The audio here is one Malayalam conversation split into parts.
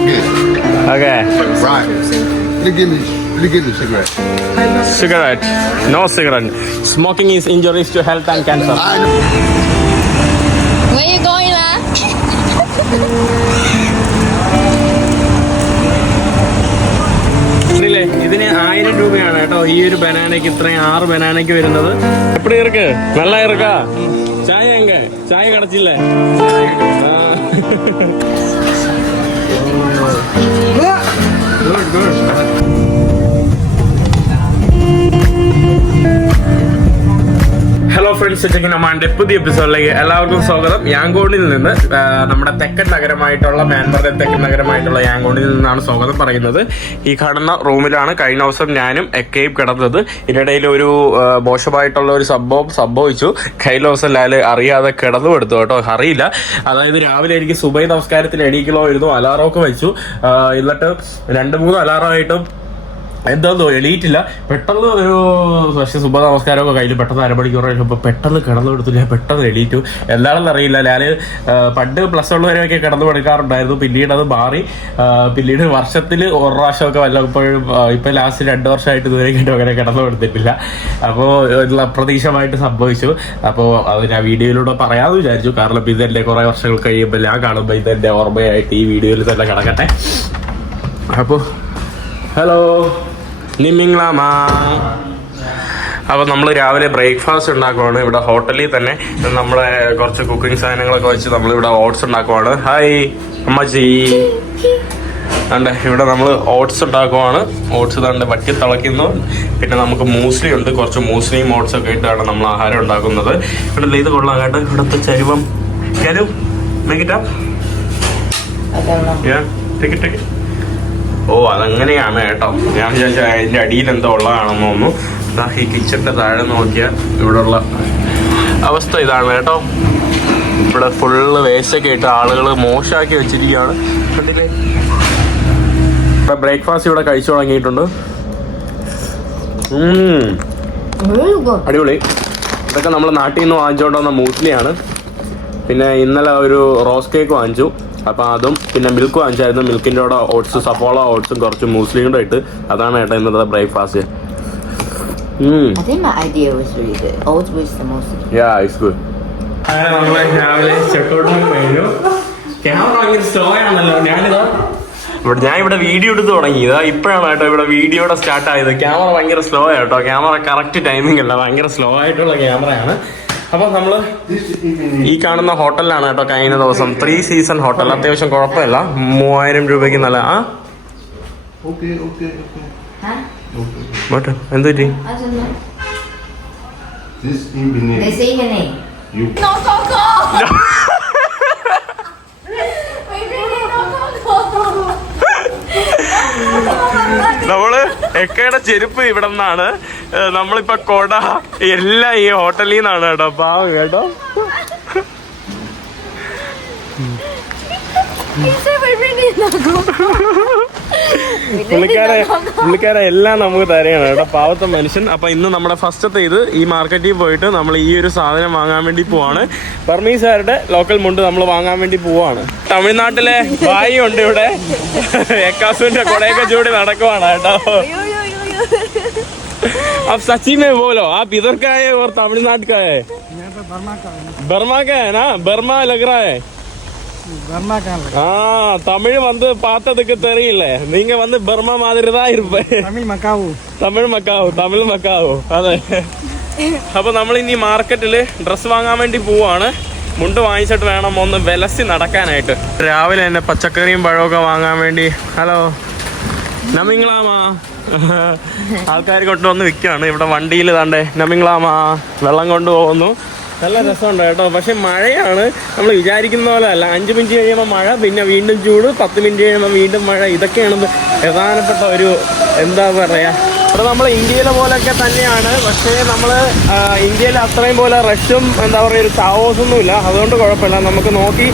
okay. Okay. Right. Let me give me a cigarette. Cigarette. No cigarette. Smoking is injurious to health and cancer. I know. Where you going, lah? ഇതിന് 1000 രൂപയാണ് കേട്ടോ ഈ ഒരു ബനാനയ്ക്ക്. ഇത്രയും 6 ബനാനയ്ക്ക് വരുന്നത്. എപ്പടി ഇருக்கு? നല്ല ഇറുക്കാ? ചായ എങ്ക? ചായ കടച്ചില്ലേ? ഹലോ ഫ്രണ്ട്സ്, ചെക്കിനമ്മാന്റെ പുതിയ എപ്പിസോഡിലേക്ക് എല്ലാവർക്കും സ്വാഗതം. യാങ്കോണിൽ നിന്ന്, നമ്മുടെ തെക്കൻ നഗരമായിട്ടുള്ള മ്യാൻമറിന്റെ തെക്കൻ നഗരമായിട്ടുള്ള യാങ്കോണിൽ നിന്നാണ് സ്വാഗതം പറയുന്നത്. ഈ കാണുന്ന റൂമിലാണ് കഴിഞ്ഞ ദിവസം ഞാനും എക്കയും കിടന്നത്. ഇതിനിടയിൽ ഒരു മോശമായിട്ടുള്ള ഒരു സംഭവിച്ചു. കഴിഞ്ഞ ദിവസം ലാല് അറിയാതെ കിടന്നു എടുത്തു കേട്ടോ. അറിയില്ല, അതായത് രാവിലെ എനിക്ക് സുബൈ നമസ്കാരത്തിന് എണീക്കണമായിരുന്നു. അലാറമൊക്കെ വെച്ചു. എന്നിട്ട് 2-3 അലാറമായിട്ടും എന്താന്നോ എണീറ്റില്ല. പെട്ടെന്ന് ഒരു പക്ഷേ സുബ നമസ്കാരമൊക്കെ കയ്യിൽ പെട്ടെന്ന് 1 മണിക്കൂർ കഴിയുമ്പോൾ പെട്ടെന്ന് കിടന്നു കൊടുത്തില്ല. പെട്ടെന്ന് എണീറ്റു. എന്താണെന്ന് അറിയില്ല. ഞാൻ പണ്ട് +1 വരെയൊക്കെ കിടന്നു എടുക്കാറുണ്ടായിരുന്നു. പിന്നീട് അത് മാറി. പിന്നീട് വർഷത്തിൽ 1 പ്രാവശ്യമൊക്കെ വല്ലപ്പോഴും, ഇപ്പം ലാസ്റ്റ് 2 വർഷമായിട്ട് ഇതുവരെയായിട്ടും അങ്ങനെ കിടന്നു കൊടുത്തിട്ടില്ല. അപ്പോൾ അപ്രതീക്ഷിതമായിട്ട് സംഭവിച്ചു. അപ്പോൾ അത് ഞാൻ വീഡിയോയിലൂടെ പറയാമെന്ന് വിചാരിച്ചു. കാരണം ഇതെൻ്റെ കുറേ വർഷങ്ങൾ കഴിയുമ്പോൾ ഞാൻ കാണുമ്പോൾ ഇതെൻ്റെ ഓർമ്മയായിട്ട് ഈ വീഡിയോയിൽ തന്നെ കിടക്കട്ടെ. അപ്പോൾ ഹലോ നിമിംഗ്ലാമാ. അപ്പോൾ നമ്മൾ രാവിലെ ബ്രേക്ക്ഫാസ്റ്റ് ഉണ്ടാക്കുവാണ് ഇവിടെ ഹോട്ടലിൽ തന്നെ. നമ്മളെ കുറച്ച് കുക്കിംഗ് സാധനങ്ങളൊക്കെ വെച്ച് നമ്മളിവിടെ ഓട്സ് ഉണ്ടാക്കുവാണ്. ഹായ് അമ്മച്ചി. അണ്ടേ ഇവിടെ നമ്മൾ ഓട്സ് ഉണ്ടാക്കുവാണ്. ഓട്സ് തണ്ട് വറ്റി തിളയ്ക്കുന്നു. പിന്നെ നമുക്ക് മൂസ്ലി ഉണ്ട്. കുറച്ച് മൂസ്ലിയും ഓട്സൊക്കെ ഇട്ടാണ് നമ്മൾ ആഹാരം ഉണ്ടാക്കുന്നത്. ഇവിടെ ഇത് കൊള്ളാം കേട്ടോ. ഇവിടുത്തെ ചരുവം ഓ അതങ്ങനെയാണ് കേട്ടോ. ഞാൻ വിചാരിച്ചാൽ അതിൻ്റെ അടിയിൽ എന്തോ ഉള്ളതാണെന്ന് തോന്നുന്നു. ഈ കിച്ചണിൻ്റെ താഴെ നോക്കിയാൽ ഇവിടെയുള്ള അവസ്ഥ ഇതാണ് കേട്ടോ. ഇവിടെ ഫുള്ള് വേസ്റ്റൊക്കെ ഇട്ട് ആളുകൾ മോശമാക്കി വെച്ചിരിക്കുകയാണ്. കണ്ടില്ലേ? ഇവിടെ ബ്രേക്ക്ഫാസ്റ്റ് ഇവിടെ കഴിച്ചു തുടങ്ങിയിട്ടുണ്ട്. അടിപൊളി. ഇതൊക്കെ നമ്മൾ നാട്ടിൽ നിന്ന് വാങ്ങിച്ചുകൊണ്ട് വന്ന മൂസ്ലിയാണ്. പിന്നെ ഇന്നലെ ഒരു റോസ് കേക്ക് വാങ്ങിച്ചു. അപ്പം അതും പിന്നെ മിൽക്ക് വാങ്ങിച്ചായിരുന്നു. മിൽക്കിൻ്റെ കൂടെ ഓട്സ്, സഫോള ഓട്സും കുറച്ച് മൂസ്ലിയും കൂടെ ഇട്ട്. അതാണ് കേട്ടോ ഇന്നത്തെ ബ്രേക്ക്ഫാസ്റ്റ്. അങ്ങനെ നമ്മൾ രാവിലെ ചെക്കൗട്ട് കഴിഞ്ഞു. ക്യാമറ ഭയങ്കര സ്ലോ ആണല്ലോ. ഞാൻ ഇവിടെ വീഡിയോ എടുത്ത് തുടങ്ങി. ഇപ്പോഴാണ് കേട്ടോ ഇവിടെ വീഡിയോയുടെ സ്റ്റാർട്ട് ആയത്. ക്യാമറ ഭയങ്കര സ്ലോ ആയിട്ടോ. ക്യാമറ കറക്റ്റ് ടൈമിംഗ് അല്ല, ഭയങ്കര സ്ലോ ആയിട്ടുള്ള ക്യാമറയാണ്. അപ്പൊ നമ്മള് ഈ കാണുന്ന ഹോട്ടലിലാണ് കേട്ടോ കഴിഞ്ഞ ദിവസം. 3 സീസൺ ഹോട്ടൽ. അത്യാവശ്യം കുഴപ്പമില്ല. 3000 രൂപയ്ക്ക് നല്ല. എന്ത് പറ്റി? നമ്മള് എക്കയുടെ ചെരുപ്പ് ഇവിടെ നിന്നാണ്. നമ്മളിപ്പോ കൊട എല്ലാം ഈ ഹോട്ടലിൽ നിന്നാണ് കേട്ടോ. പാവം കേട്ടോ. പുള്ളിക്കാരെ എല്ലാം നമുക്ക് തരയാണ് കേട്ടോ. പാവത്തെ മനുഷ്യൻ. അപ്പൊ ഇന്ന് നമ്മുടെ ഫസ്റ്റത്തെ ഈ മാർക്കറ്റിൽ പോയിട്ട് നമ്മൾ ഈ ഒരു സാധനം വാങ്ങാൻ വേണ്ടി പോവാണ്. ബർമീസുകാരുടെ ലോക്കൽ മുണ്ട് നമ്മൾ വാങ്ങാൻ വേണ്ടി പോവാണ്. തമിഴ്നാട്ടിലെ ഭായി ഉണ്ട് ഇവിടെ. എക്കാസുവിന്റെ കൊടയൊക്കെ ചൂടി നടക്കുവാണ് കേട്ടോ. अब सच्ची में बोलो, आप इधर का है और तमिलनाडु का है? बर्मा का है ना? बर्मा लग रहा है. தமிழ் வந்து பார்த்ததுக்கு தெரியல. நீங்க வந்து பர்மா மாதிரி தான் இருப்பேன். தமிழ் മക്കാവോ അതെ. അപ്പൊ നമ്മൾ ഇനി മാർക്കറ്റില് ഡ്രസ്സ് വാങ്ങാൻ വേണ്ടി പോവാണ്. മുണ്ട് വാങ്ങിച്ചിട്ട് വേണം ഒന്ന് വിലസി നടക്കാനായിട്ട്. രാവിലെ തന്നെ പച്ചക്കറിയും പഴമൊക്കെ വാങ്ങാൻ വേണ്ടി. ഹലോ നമിംഗ്ലാമാ. ആൾക്കാർ കൊണ്ടുവന്ന് വിൽക്കുകയാണ് ഇവിടെ വണ്ടിയിൽ. താണ്ടേ നമിംഗ്ലാമാ വെള്ളം കൊണ്ടുപോകുന്നു. നല്ല രസമുണ്ട് കേട്ടോ. പക്ഷെ മഴയാണ്. നമ്മൾ വിചാരിക്കുന്ന പോലെ അല്ല. 5 മിനിറ്റ് കഴിയുമ്പോൾ മഴ, പിന്നെ വീണ്ടും ചൂട്, 10 മിനിറ്റ് കഴിയുമ്പോൾ വീണ്ടും മഴ. ഇതൊക്കെയാണ് പ്രധാനപ്പെട്ട ഒരു എന്താ പറയുക. ഇവിടെ നമ്മൾ ഇന്ത്യയിലെ പോലെയൊക്കെ തന്നെയാണ്. പക്ഷേ നമ്മൾ ഇന്ത്യയിൽ അത്രയും പോലെ റഷും എന്താ പറയുക ഒരു ചാവോസൊന്നുമില്ല. അതുകൊണ്ട് കുഴപ്പമില്ല. നമുക്ക് നോക്കി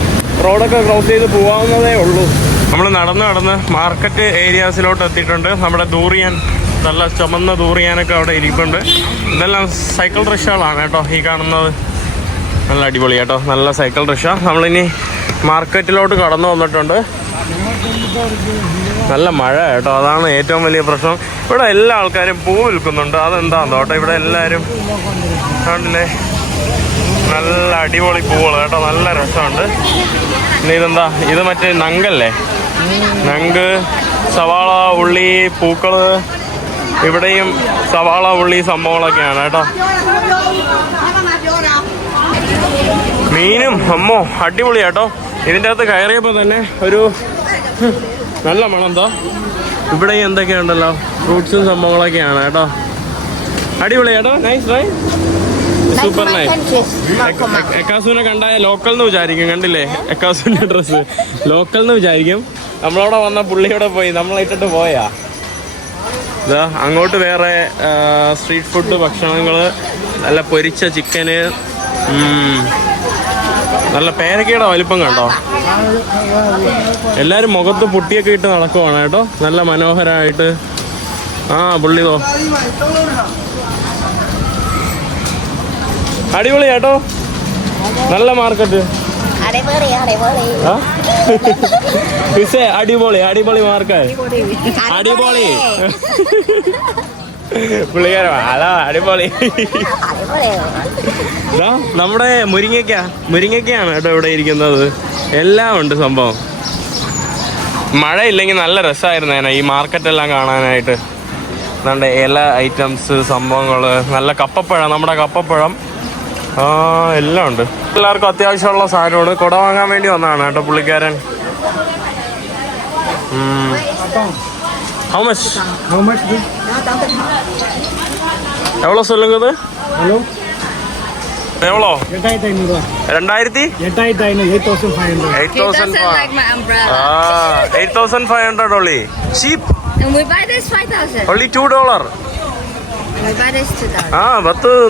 റോഡൊക്കെ ക്രോസ് ചെയ്ത് പോകാവുന്നതേ ഉള്ളൂ. നമ്മൾ നടന്ന് മാർക്കറ്റ് ഏരിയാസിലോട്ട് എത്തിയിട്ടുണ്ട്. നമ്മുടെ ദൂറിയാൻ, നല്ല ചുമന്ന ദൂറിയാനൊക്കെ അവിടെ ഇരിപ്പുണ്ട്. ഇതെല്ലാം സൈക്കിൾ റിക്ഷകളാണ് കേട്ടോ ഈ കാണുന്നത്. നല്ല അടിപൊളി കേട്ടോ, നല്ല സൈക്കിൾ റിക്ഷ. നമ്മളിനി മാർക്കറ്റിലോട്ട് കടന്നു വന്നിട്ടുണ്ട്. നല്ല മഴ കേട്ടോ, അതാണ് ഏറ്റവും വലിയ പ്രശ്നം. ഇവിടെ എല്ലാ ആൾക്കാരും പൂ വിൽക്കുന്നുണ്ട്, അതെന്താന്ന് കേട്ടോ. ഇവിടെ എല്ലാവരും കണ്ടില്ലേ, നല്ല അടിപൊളി പൂവുകൾ കേട്ടോ, നല്ല രസമുണ്ട്. പിന്നെ ഇതെന്താ, ഇത് മറ്റേ നങ്കല്ലേ, നങ്ക്, സവാള, ഉള്ളി, പൂക്കള്. ഇവിടെയും സവാള, ഉള്ളി സംഭവങ്ങളൊക്കെയാണ് കേട്ടോ. മീനും അമ്മോ അടിപൊളി കേട്ടോ. ഇതിൻ്റെ അകത്ത് കയറിയപ്പോൾ തന്നെ ഒരു നല്ല മണം. എന്താ ഇവിടെ എന്തൊക്കെയുണ്ടല്ലോ, ഫ്രൂട്ട്സും സംഭവങ്ങളൊക്കെയാണ് കേട്ടോ. അടിപൊളി കേട്ടോ, നൈസ് റൈറ്റ്, സൂപ്പർ നൈസ്. എക്കാസുവിനെ കണ്ടായ ലോക്കൽ എന്ന് വിചാരിക്കും, കണ്ടില്ലേ എക്കാസുവിന്റെ ഡ്രസ്സ് ലോക്കൽ എന്ന് വിചാരിക്കും. നമ്മളവിടെ വന്ന പുള്ളിയോടെ പോയി നമ്മളിട്ടിട്ട് പോയാ. ഇതാ അങ്ങോട്ട് വേറെ സ്ട്രീറ്റ് ഫുഡ് ഭക്ഷണങ്ങള്, നല്ല പൊരിച്ച ചിക്കന്, നല്ല പേരക്കയുടെ വലിപ്പം കണ്ടോ. എല്ലാരും മുഖത്ത് പുട്ടിയൊക്കെ ഇട്ട് നടക്കുവാണ് കേട്ടോ, നല്ല മനോഹരമായിട്ട്. പുള്ളിതോ അടിപൊളി കേട്ടോ, നല്ല മാർക്കറ്റ്. അടിപൊളി അടിപൊളി മാർക്കറ്റ്, അടിപൊളി പുള്ളിക്കാരോ അതാ അടിപൊളി. നമ്മുടെ മുരിങ്ങയ്ക്കാണ് കേട്ടോ ഇവിടെ ഇരിക്കുന്നത്. എല്ലാം ഉണ്ട് സംഭവം. മഴയില്ലെങ്കിൽ നല്ല രസമായിരുന്നേനെ ഈ മാർക്കറ്റെല്ലാം കാണാനായിട്ട്. നമ്മുടെ ഇല ഐറ്റംസ് സംഭവങ്ങള്, നല്ല കപ്പപ്പഴം, നമ്മുടെ കപ്പപ്പഴം എല്ലാം ഉണ്ട്. എല്ലാവർക്കും അത്യാവശ്യമുള്ള സാധനമാണ്. കുട വാങ്ങാൻ വേണ്ടി വന്നതാണ് കേട്ടോ പുള്ളിക്കാരൻ. How much? എവ്വളോ சொல்லுங்க? എവ്വളോ? 8,500 only. Cheap. We buy this 5,000. Only $2. We buy this 2,000.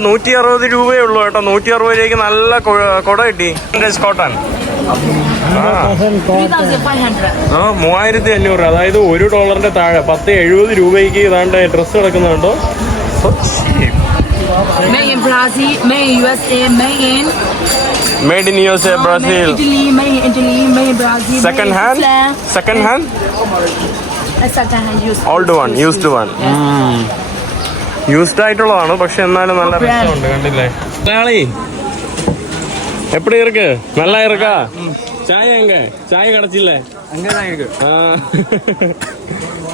160 രൂപയേ ഉള്ളൂ കേട്ടോ. 160 രൂപയ്ക്ക് നല്ല കുട കിട്ടി. കോട്ടൺ 3,500, അതായത് $1 താഴെ. 10-70 രൂപയ്ക്ക് ഇതാണ്ട് dress കിടക്കുന്നുണ്ടോ. Made in Brazil, made in USA, made in USA, Brazil. Made in Italy, made in Brazil. Second hand? Second hand? Second hand used. Old one, used one. Used ആയിട്ടുള്ളതാണ്, പക്ഷെ എന്നാലും നല്ല രസമുണ്ട്. കണ്ടില്ലേ മലയാളി എപ്പടി ഇருக்கு? നല്ല ഇറുക്കാ. ചായ ചായ കടച്ചില്ലേ?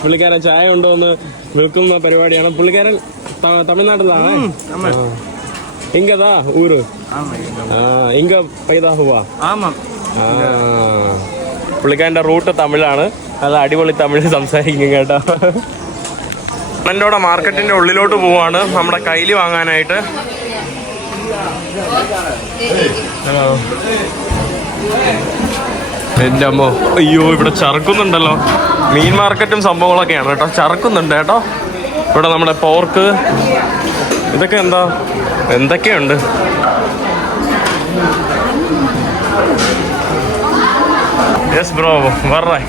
പുള്ളിക്കാരൻ ചായ കൊണ്ടുവന്ന് വിൽക്കുന്ന പരിപാടിയാണ്. പുള്ളിക്കാരൻ തമിഴ്നാട്ടിലാണ്. ഇങ്കതാ ഊര് ഇങ്ക പൈതാ ഹുവാ. പുള്ളിക്കാരന്റെ റൂട്ട് തമിഴാണ്. അത് അടിപൊളി തമിഴ് സംസാരിക്കും കേട്ടോ. എൻ്റെ കൂടെ മാർക്കറ്റിന്റെ ഉള്ളിലോട്ട് പോവാണ് നമ്മുടെ കയ്യില് വാങ്ങാനായിട്ട്. എൻ്റെ അമ്മോ, അയ്യോ ഇവിടെ ചറുക്കുന്നുണ്ടല്ലോ. മീൻ മാർക്കറ്റും സംഭവങ്ങളൊക്കെയാണ് കേട്ടോ. ചറുക്കുന്നുണ്ട് കേട്ടോ. ഇവിടെ നമ്മുടെ പോർക്ക്, ഇതൊക്കെ എന്തൊക്കെയുണ്ട്. യെസ് ബ്രോ, വർറേ.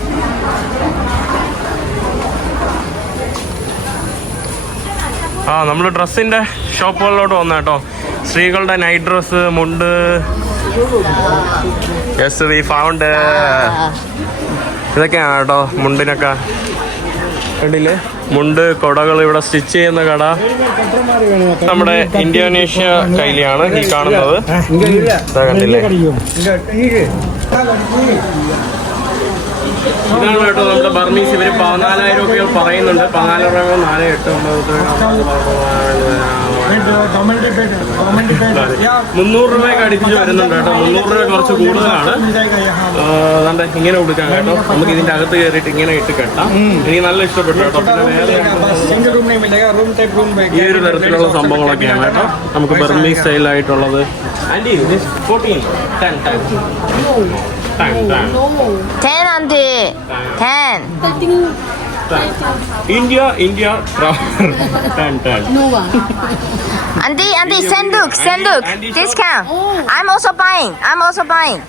നമ്മൾ ഡ്രസ്സിന്റെ ഷോപ്പുകളിലോട്ട് വന്ന കേട്ടോ. സ്ത്രീകളുടെ നൈറ്റ് ഡ്രസ്സ്, മുണ്ട്. Yes we found. ഇതൊക്കെയാണ് കേട്ടോ മുണ്ടിനൊക്കെ. കണ്ടില്ലേ, മുണ്ട്, കൊടകൾ, ഇവിടെ സ്റ്റിച്ച് ചെയ്യുന്ന കട. നമ്മുടെ ഇന്തോനേഷ്യ കൈലിയാണ് ഈ കാണുന്നത്. കണ്ടില്ലേ, ഇതാണ് കേട്ടോ നമ്മുടെ ബർമീസ്. ഇവര് 14,000 രൂപ പറയുന്നുണ്ട്. 14,000 രൂപ 4, 8, 9, 300 രൂപയൊക്കെ അടുപ്പിച്ച് വരുന്നുണ്ട് കേട്ടോ. 300 രൂപ കുറച്ച് കൂടുതലാണ്. ഇങ്ങനെ കൊടുക്കാം കേട്ടോ. നമുക്ക് ഇതിന്റെ അകത്ത് കയറിയിട്ട് ഇങ്ങനെ ഇട്ട് കെട്ടാം. എനിക്ക് നല്ല ഇഷ്ടപ്പെട്ടു കേട്ടോ. പിന്നെ വേറെ ഈ ഒരു തരത്തിലുള്ള സംഭവങ്ങളൊക്കെയാണ് കേട്ടോ നമുക്ക് Burmese സ്റ്റൈലായിട്ടുള്ളത്. 14, 10. 10, auntie. 10. India. 10. Auntie, send look. Discount. I'm also buying. I'm also buying.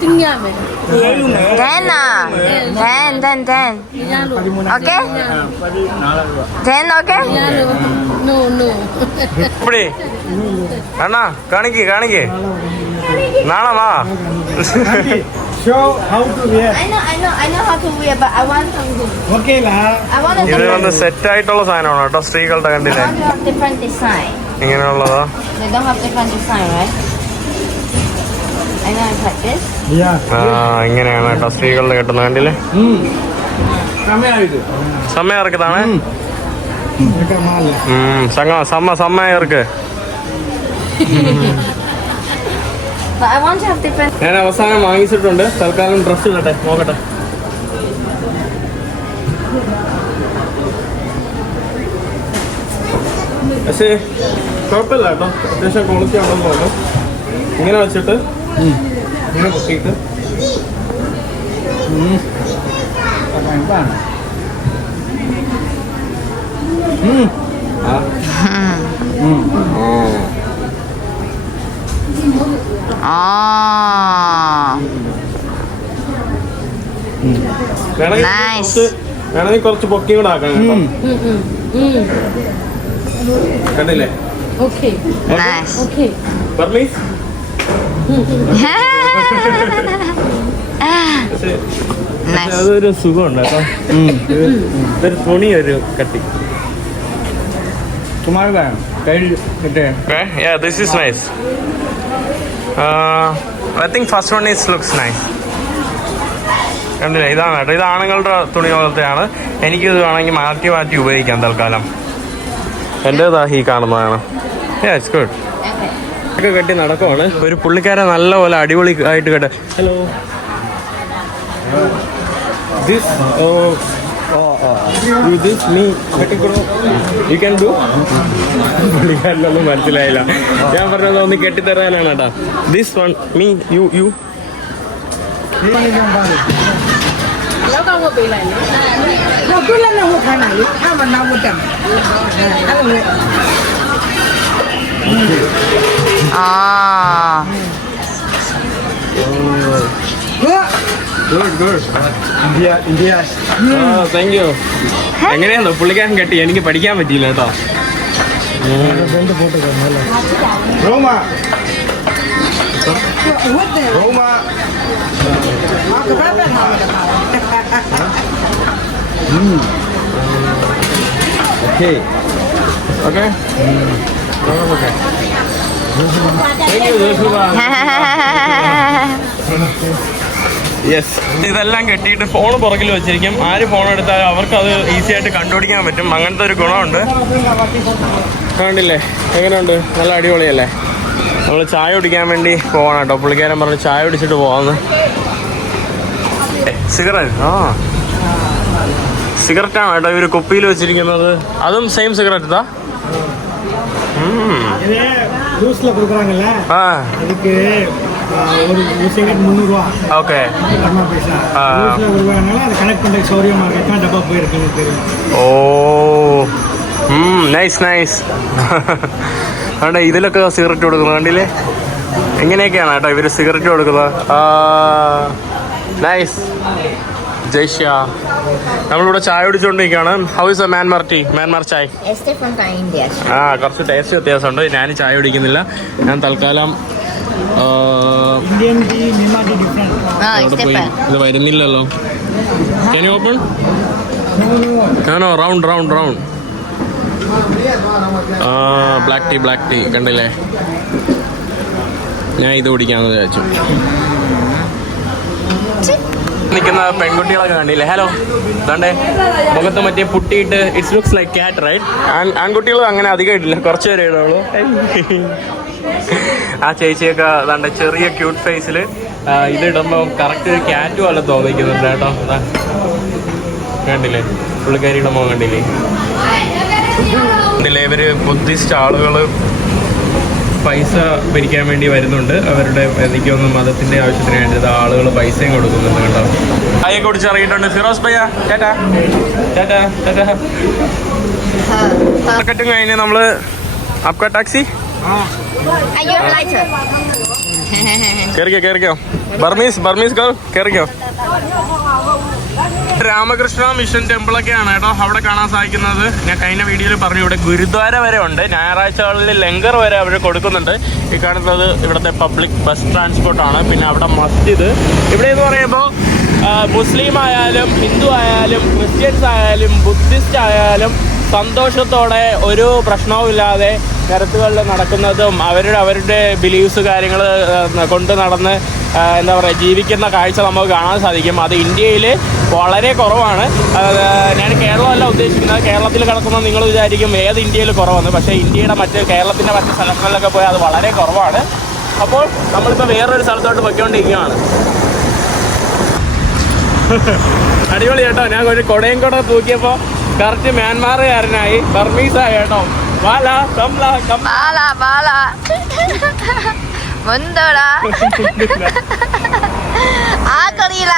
Tin nha mày. 10 10. Okay? 10 okay? No. இப்படி அண்ணா காணிக்கு നാളെ വാ. Show how to wear. I know how to wear, but I want something. Okay lah. I want a ഇത് വന്ന് സെറ്റ് ആയിട്ടുള്ള സാധനമാണ് കേട്ടോ, സ്ത്രീകളുടെ I കണ്ടില്ലേ want to have different design. ഇങ്ങനെയുള്ളതാ. They don't have different design, right? I know it's like this. Yeah. ഇങ്ങനെയാണ് കേട്ടോ സ്ത്രീകളുടെ കെട്ടുന്നത് കണ്ടില്ലേ. സമയം ഇറക്കതാണ്. Dekat mahal. സമയ ഇറക്ക്. But I want to have different. ഞാൻ അവസാനം വാങ്ങിച്ചിട്ടുണ്ട്. തൽക്കാലം ഡ്രസ്സ് ഇടട്ടെ, നോക്കട്ടെ. പക്ഷേ കുഴപ്പമില്ല കേട്ടോ, അത്യാവശ്യം ക്വാളിറ്റി ആണെന്ന് തോന്നുന്നു. ഇങ്ങനെ വെച്ചിട്ട് ഇങ്ങനെ പൊട്ടിയിട്ട് Oh. Nice. വേണമെങ്കിൽ കുറച്ച് പൊക്കി കൂടെ ആക്കാം കേട്ടോ. കണ്ടില്ലേ? Okay. Nice. Okay. Burmese. Nice. അതൊരു സുഖമുണ്ട് കേട്ടോ. ഇതൊരു തുണി ഒരു കട്ടി. Tomorrow lah. Kail kete. Okay, yeah, this is nice. I think first one looks nice. കണ്ടില്ലേ, ഇതാണ് കേട്ടോ. ഇത് ആണുങ്ങളുടെ തുണി പോലത്തെയാണ്. എനിക്കിത് വേണമെങ്കിൽ മാറ്റി മാറ്റി ഉപയോഗിക്കാം തൽക്കാലം. എൻ്റെതാ ഈ കാണുന്നതാണ്. It's good. ഒക്കെ കെട്ടി നടക്കുവാണ്. ഒരു പുള്ളിക്കാരെ നല്ല പോലെ അടിപൊളി ആയിട്ട് കേട്ടെ. ഹലോ, ദിസ് മീ കെട്ടിക്കൊള്ളു. You can do. പുള്ളിക്കാരനൊന്നും മനസ്സിലായില്ല. ഞാൻ പറഞ്ഞത് ഒന്ന് കെട്ടിത്തരാനാണ് കേട്ടോ. This one me you. Lâu đâu có bị lại. Nó cứ lên nó một thằng này, à mà nó một trăm. Ah. Good. India. Thank you. എങ്ങനെയാണോ പുള്ളിക്കാരൻ കെട്ടി? എനിക്ക് പഠിക്കാൻ പറ്റിയില്ല കേട്ടോ. Roma. Okay. Okay, yes. ഇതെല്ലാം കെട്ടിയിട്ട് ഫോൺ പുറകിൽ വെച്ചിരിക്കും. ആര് ഫോൺ എടുത്താലും അവർക്കത് ഈസി ആയിട്ട് കണ്ടുപിടിക്കാൻ പറ്റും. അങ്ങനത്തെ ഒരു ഗുണമുണ്ട്. കണ്ടില്ലേ എങ്ങനെയുണ്ട്? നല്ല അടിപൊളിയല്ലേ? നമ്മൾ ചായ കുടിക്കാൻ വേണ്ടി പോകണം കേട്ടോ. പുള്ളിക്കാരൻ പറഞ്ഞ് ചായ കുടിച്ചിട്ട് പോകാമെന്ന്. സിഗരറ്റ്. സിഗരറ്റാണ് കേട്ടോ ഇവർ കുപ്പിയിൽ വെച്ചിരിക്കുന്നത്. അതും സെയിം സിഗരറ്റാ? லூஸ்ல கொடுக்குறாங்கல்ல அதுக்கு ஒரு சிகரெட் 300 ரூபாய். ஓகே. அம்மா பைசா லூஸ்ல கொடுக்குறாங்கனால அதை கனெக்ட் பண்ண சௌரியமா இருக்கா. டப்பா போயிருக்குன்னு தெரியும். ഓ, നൈസ്. അവിടെ ഇതിലൊക്കെ സിഗരറ്റ് കൊടുക്കുന്നത് കണ്ടില്ലേ? എങ്ങനെയൊക്കെയാണ് കേട്ടോ ഇവർ സിഗരറ്റ് കൊടുക്കുന്നത്. നൈസ്. ജയ്ഷ്യ. നമ്മളിവിടെ ചായ കുടിച്ചുകൊണ്ടിരിക്കുകയാണ്. How is a Myanmar chai? It's different than India. കുറച്ച് ടേസ്റ്റ് വ്യത്യാസമുണ്ട്. ഞാൻ ചായ കുടിക്കുന്നില്ല. ഞാൻ തൽക്കാലം Indian tea Myanmar tea different. It's പോയി. different. ഇത് വരുന്നില്ലല്ലോ. Can you open? No, round. Black tea കണ്ടില്ലേ? ഞാൻ ഇത് കുടിക്കാമെന്ന് വിചാരിച്ചു. നിൽക്കുന്ന പെൺകുട്ടികളൊക്കെ കണ്ടില്ലേ? ഹലോ, ദാണ്ടേ മുഖത്ത് മറ്റേ പുട്ടിയിട്ട് it's looks like cat right. ആൺകുട്ടികളും അങ്ങനെ അധികമായിട്ടില്ല, കുറച്ച് പേരേ ഇടുള്ളൂ. ആ ചേച്ചിയൊക്കെ ദാണ്ട ചെറിയ ക്യൂട്ട് ഫേസിൽ ഇതിടുമ്പോൾ കറക്റ്റ് ഒരു ക്യാറ്റ് പോലെ തോന്നിക്കുന്നുണ്ട് കേട്ടോ. കണ്ടില്ലേ പുള്ളിക്കാരിയുടെ മുഖം കണ്ടില്ലേ? ഇവര് ബുദ്ധിസ്റ്റ് ആളുകൾ പൈസ പിരിക്കാൻ വേണ്ടി വരുന്നുണ്ട്. അവരുടെ എനിക്കൊന്നും മതത്തിന്റെ ആവശ്യത്തിന് വേണ്ടി ആളുകൾ പൈസയും കൊടുക്കുന്നുണ്ട് കേട്ടോ. അതൊക്കെ കുടിച്ചിറങ്ങിയിട്ടുണ്ട്. ഫിറോസ് ഭയ്യ ടാറ്റാ. മാർക്കറ്റും കഴിഞ്ഞ് നമ്മള് ആപ്കാ ടാക്സി കേറിക്കോ. ബർമീസ് ഗേൾ കേറിക്കോ. രാമകൃഷ്ണ മിഷൻ ടെമ്പിളൊക്കെയാണ് കേട്ടോ അവിടെ കാണാൻ സാധിക്കുന്നത്. ഞാൻ കഴിഞ്ഞ വീഡിയോയിൽ പറഞ്ഞു ഇവിടെ ഗുരുദ്വാര വരെ ഉണ്ട്. ഞായറാഴ്ചകളിൽ ലങ്കർ വരെ അവർ കൊടുക്കുന്നുണ്ട്. ഈ കാണുന്നത് ഇവിടുത്തെ പബ്ലിക് ബസ് ട്രാൻസ്പോർട്ടാണ്. പിന്നെ അവിടെ മസ്ജിദ്. ഇവിടെ എന്ന് പറയുമ്പോൾ മുസ്ലിം ആയാലും ഹിന്ദു ആയാലും ക്രിസ്ത്യൻസ് ആയാലും ബുദ്ധിസ്റ്റ് ആയാലും സന്തോഷത്തോടെ ഒരു പ്രശ്നവുമില്ലാതെ നിരത്തുകളിൽ നടക്കുന്നതും അവരുടെ ബിലീവ്സ് കാര്യങ്ങൾ കൊണ്ട് നടന്ന് എന്താ പറയുക ജീവിക്കുന്ന കാഴ്ച നമുക്ക് കാണാൻ സാധിക്കും. അത് ഇന്ത്യയിൽ വളരെ കുറവാണ്. ഞാൻ കേരളമല്ല ഉദ്ദേശിക്കുന്നത്. കേരളത്തിൽ കിടക്കുന്ന നിങ്ങൾ വിചാരിക്കും ഏത് ഇന്ത്യയിൽ കുറവെന്ന്. പക്ഷേ ഇന്ത്യയുടെ കേരളത്തിൻ്റെ മറ്റ് സ്ഥലങ്ങളിലൊക്കെ പോയി അത് വളരെ കുറവാണ്. അപ്പോൾ നമ്മളിപ്പോൾ വേറൊരു സ്ഥലത്തോട്ട് പൊയ്ക്കൊണ്ടിരിക്കുകയാണ്. അടിപൊളി കേട്ടോ. ഞാൻ ഒരു കൊടയും കൂടെ തൂക്കിയപ്പോൾ കറക്റ്റ് മ്യാൻമാറുകാരനായി ബർമീസായി കേട്ടോ. വാല കംല ബാല ബാല മുന്തോട ആക്കളില.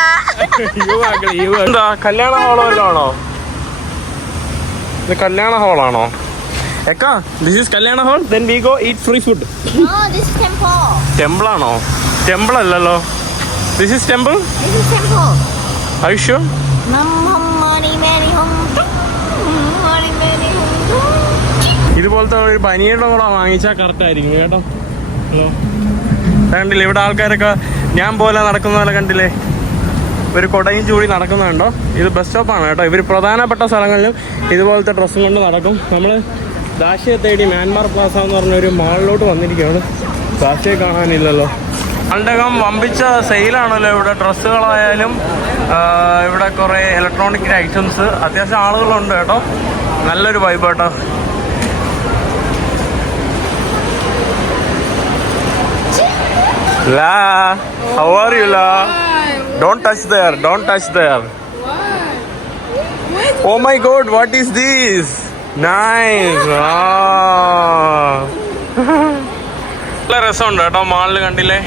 എന്താ കല്യാണ ഹോളോ വല്ലതും ആണോ? ഇത് കല്യാണ ഹോളാണോ? എക്കാ this is kalyana hall. Then we go eat free food. No, this is temple. Temple ആണോ? ടെമ്പിൾ അല്ലല്ലോ. This is temple. This is temple. Are you sure? ഇതുപോലത്തെ ഒരു പനിയുടെ കൂടെ വാങ്ങിച്ചാൽ കറക്റ്റ് ആയിരിക്കും കേട്ടോ. ഹലോ കണ്ടില്ലേ ഇവിടെ ആൾക്കാരൊക്കെ ഞാൻ പോലെ നടക്കുന്ന പോലെ കണ്ടില്ലേ ഒരു കൊടയും ചൂടി നടക്കുന്നുണ്ടോ? ഇത് ബസ് സ്റ്റോപ്പാണ് കേട്ടോ. ഇവർ പ്രധാനപ്പെട്ട സ്ഥലങ്ങളിലും ഇതുപോലത്തെ ഡ്രസ്സും കൊണ്ട് നടക്കും. നമ്മൾ ദാശയെ തേടി മ്യാൻമാർ പ്ലാസ എന്ന് പറഞ്ഞൊരു മാളിലോട്ട് വന്നിരിക്കുകയാണ്. ദാശയെ കാണാനില്ലല്ലോ. പണ്ടകം വമ്പിച്ച സെയിലാണല്ലോ ഇവിടെ. ഡ്രസ്സുകളായാലും ഇവിടെ കുറേ ഇലക്ട്രോണിക് ഐറ്റംസ് അത്യാവശ്യം ആളുകളുണ്ട് കേട്ടോ. നല്ലൊരു വൈബ് കേട്ടോ. La, how are you, La? Don't touch there. Don't touch there. Oh my God, what is this? Nice. നല്ല രസമുണ്ട് കേട്ടോ. മാളിൽ കണ്ടില്ലേ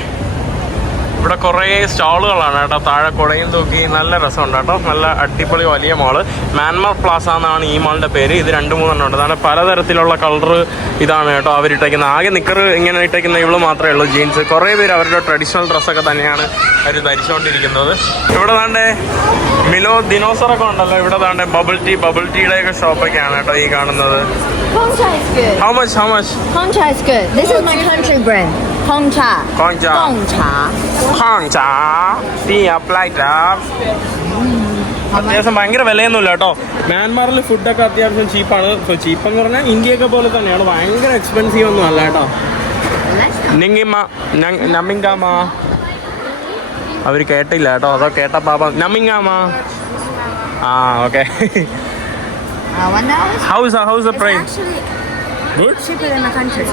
ഇവിടെ കുറേ സ്റ്റാളുകളാണ് കേട്ടോ. താഴെ കുടയും തൂക്കി നല്ല രസമുണ്ട് കേട്ടോ. നല്ല അടിപൊളി വലിയ മാള്. മ്യാൻമാർ പ്ലാസ എന്നാണ് ഈ മാളിൻ്റെ പേര്. ഇത് 2-3 ഉണ്ട്. അതാണ് പലതരത്തിലുള്ള കളർ ഇതാണ് കേട്ടോ അവരിട്ടേക്കുന്നത്. ആകെ നിക്കർ ഇങ്ങനെ ഇട്ടേക്കുന്ന ഇവള് മാത്രമേ ഉള്ളൂ ജീൻസ്. കുറേ പേര് അവരുടെ ട്രഡീഷണൽ ഡ്രസ്സൊക്കെ തന്നെയാണ് അവർ ധരിച്ചുകൊണ്ടിരിക്കുന്നത്. ഇവിടെ താണ്ടെ മിലോ ദിനോസറൊക്കെ ഉണ്ടല്ലോ. ഇവിടെ താണ്ടെ ബബിൾ ടീയുടെയൊക്കെ ഷോപ്പൊക്കെയാണ് കേട്ടോ ഈ കാണുന്നത്. Hongcha is good. How much? Hongcha is good. This is my country brand. Hongcha. Tea അപ്ലൈറ്റ്. അത്യാവശ്യം ഭയങ്കര വിലയൊന്നുമില്ല കേട്ടോ. മ്യാൻമാറിൽ ഫുഡൊക്കെ അത്യാവശ്യം ചീപ്പാണ്. ചീപ്പെന്ന് പറഞ്ഞാൽ ഇന്ത്യയൊക്കെ പോലെ തന്നെയാണ്. ഭയങ്കര എക്സ്പെൻസീവ് ഒന്നും അല്ല കേട്ടോ. നമിങ്കാമ അവർ കേട്ടില്ല കേട്ടോ. അതോ കേട്ട പാപ നമിങ്കാമ. Okay. How's the price? Actually Good? cheaper than my country.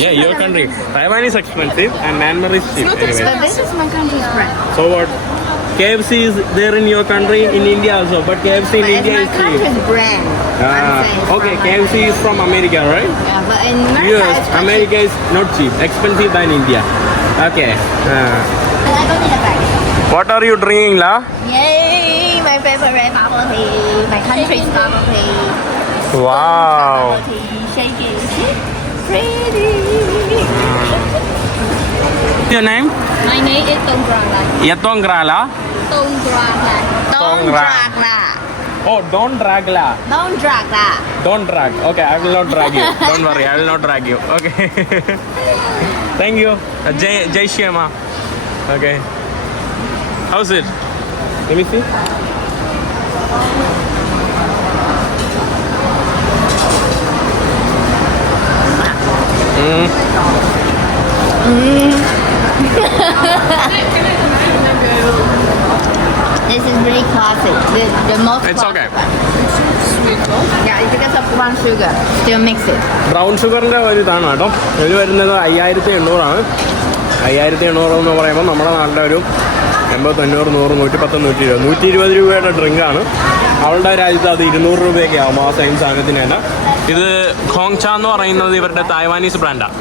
Yeah, your country. Taiwan is expensive and Myanmar is cheap anyway. But this is my country's brand. So what? KFC is there in your country, in India also, but KFC in But India it's is my cheap. country's brand. I'm saying it's Okay, from my KFC is from America, right? Yeah, but in America US, it's America is not cheap, expensive than India. Okay. But I don't need a bag. What are you drinking, La? Yay! My favorite bubble tea. My country's bubble tea. Wow. Bubble tea. Shake it. Pretty. Your name? My name is Tong Grala. Yatong Grala. Tong Grala. Tong Grala. Oh, don't drag La. Don't drag that. Don't drag. Okay, I will not drag you. Don't worry, I will not drag you. Okay. Thank you. Jai Shema. Okay. How's it? Let me see. This is really classic. The most It's classic okay. one. Yeah, it's because of brown sugar. Still mix it. Brown ഷുഗറിൻ്റെ ഒരു ഇതാണ് കേട്ടോ. ഇത് വരുന്നത് 5800 5800 എന്ന് പറയുമ്പോൾ നമ്മുടെ നാട്ടിലെ ഒരു 80, 90, 100, 110, 120 120 രൂപയുടെ ഡ്രിങ്കാണ്. അവളുടെ രാജ്യത്ത് അത് 200 രൂപയൊക്കെ ആവും ആ സെയിം സാധനത്തിന് തന്നെ. ഇത് ഖോങ്ച എന്ന് പറയുന്നത് ഇവരുടെ തായ്വാനീസ് ബ്രാൻഡാണ്.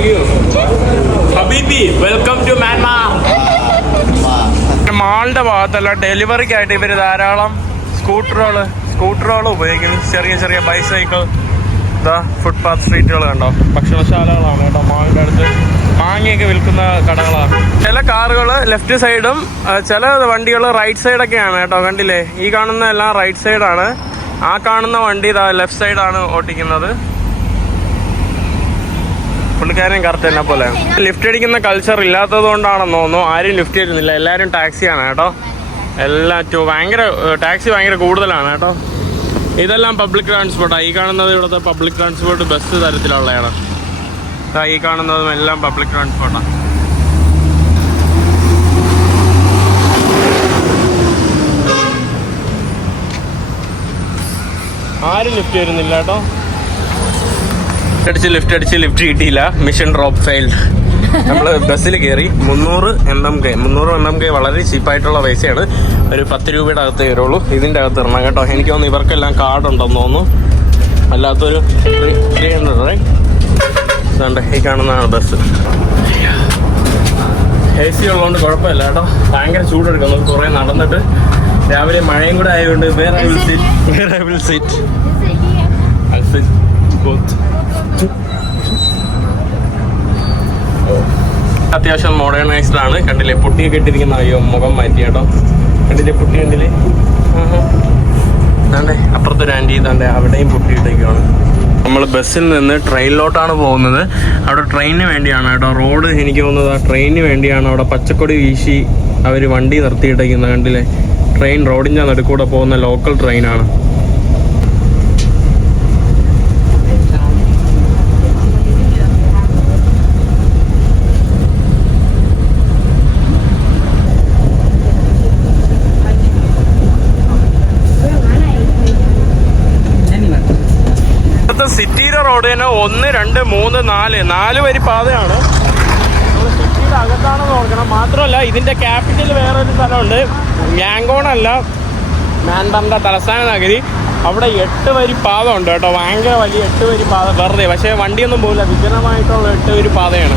താങ്ക് യു ഹബീബി. Welcome to Myanmar. മാളിന്റെ ഭാഗത്തല്ല ഡെലിവറിക്കായിട്ട് ഇവർ ധാരാളം സ്കൂട്ടറുകൾ ഉപയോഗിക്കുന്നു. ചെറിയ ചെറിയ ബൈസൈക്കിൾ. ഇതാ ഫുട്പാത്ത് സ്ട്രീറ്റുകൾ കണ്ടോ, ഭക്ഷണശാലകളാണ് കേട്ടോ. മാളിൻ്റെ അടുത്ത് മാങ്ങയൊക്കെ വിൽക്കുന്ന കടകളാണ്. ചില കാറുകൾ ലെഫ്റ്റ് സൈഡും ചില വണ്ടികൾ റൈറ്റ് സൈഡൊക്കെയാണ് കേട്ടോ. കണ്ടില്ലേ, ഈ കാണുന്ന എല്ലാം റൈറ്റ് സൈഡാണ്. ആ കാണുന്ന വണ്ടി ഇതാ ലെഫ്റ്റ് സൈഡാണ് ഓട്ടിക്കുന്നത്. പുള്ളിക്കാരൻ കറക്റ്റ് എന്നെ പോലെ. ലിഫ്റ്റ് അടിക്കുന്ന കൾച്ചർ ഇല്ലാത്തത് കൊണ്ടാണെന്ന് തോന്നുന്നു ആരും ലിഫ്റ്റ് അടിക്കുന്നില്ല. എല്ലാവരും ടാക്സിയാണ് കേട്ടോ. ടാക്സി ഭയങ്കര കൂടുതലാണ് കേട്ടോ. ഇതെല്ലാം പബ്ലിക് ട്രാൻസ്പോർട്ടാണ്. ഈ കാണുന്നത് ഇവിടുത്തെ പബ്ലിക് ട്രാൻസ്പോർട്ട് ബസ് തരത്തിലുള്ളതാണ്. ഈ കാണുന്നതും എല്ലാം പബ്ലിക് ട്രാൻസ്പോർട്ടാണ്. ആരും ലിഫ്റ്റ് വരുന്നില്ല കേട്ടോ. ലിഫ്റ്റ് അടിച്ച് ലിഫ്റ്റ് കിട്ടിയില്ല. Mission drop failed. നമ്മൾ ബസ്സിൽ കയറി 300 mm വളരെ ചീപ്പായിട്ടുള്ള പൈസയാണ്. ഒരു 10 രൂപയുടെ അകത്ത് കയറുള്ളൂ. ഇതിൻ്റെ അകത്ത് ഇറങ്ങാം കേട്ടോ. എനിക്ക് തോന്നുന്നു ഇവർക്കെല്ലാം കാർഡ് ഉണ്ടെന്ന് തോന്നുന്നു. അല്ലാത്തൊരു 300 ഇതുണ്ട്. ഈ കാണുന്നതാണ് ബസ്. AC ഉള്ളതുകൊണ്ട് കുഴപ്പമില്ല കേട്ടോ. ഭയങ്കര ചൂടെടുക്കുന്നു. കുറേ നടന്നിട്ട് രാവിലെ മഴയും കൂടെ ആയതുകൊണ്ട് അത്യാവശ്യം മോഡേണൈസ്ഡ് ആണ്. കണ്ടില്ലേ, പൊട്ടിയൊക്കെ ഇട്ടിരിക്കുന്ന. അയ്യോ, മുഖം മാറ്റി കേട്ടോ. കണ്ടില്ലേ പൊട്ടി? കണ്ടില്ലേ? ഇതാണ്ടേ അപ്പുറത്തൊരു ആൻറ്റി. ഇതാണ്ടേ അവിടെയും പൊട്ടിയിട്ടേക്കാണ്. നമ്മൾ ബസ്സിൽ നിന്ന് ട്രെയിനിലോട്ടാണ് പോകുന്നത്. അവിടെ ട്രെയിനിന് വേണ്ടിയാണ് കേട്ടോ. റോഡ് എനിക്ക് തോന്നുന്നത് ആ ട്രെയിനിന് വേണ്ടിയാണ്. അവിടെ പച്ചക്കൊടി വീശി അവർ വണ്ടി നിർത്തിയിട്ടേക്കുന്നത്. കണ്ടില്ലേ, ട്രെയിൻ റോഡിൻ്റെ നടുക്കൂടെ പോകുന്ന ലോക്കൽ ട്രെയിനാണ്. സിറ്റിയുടെ റോഡ് തന്നെ 1, 2, 3, 4 വരി പാതയാണ്. നമ്മൾ സിറ്റിയുടെ അകത്താണെന്ന് നോക്കണം. മാത്രമല്ല ഇതിൻ്റെ ക്യാപിറ്റൽ വേറൊരു സ്ഥലമുണ്ട്. യാങ്കോൺ അല്ല, മ്യാൻമാറിൻ്റെ തലസ്ഥാന നഗരി. അവിടെ 8 വരി പാത ഉണ്ട് കേട്ടോ. ഭയങ്കര വലിയ 8 വരി പാത വെറുതെ. പക്ഷേ വണ്ടിയൊന്നും പോകില്ല. വിജനമായിട്ടുള്ള 8 വരി പാതയാണ്.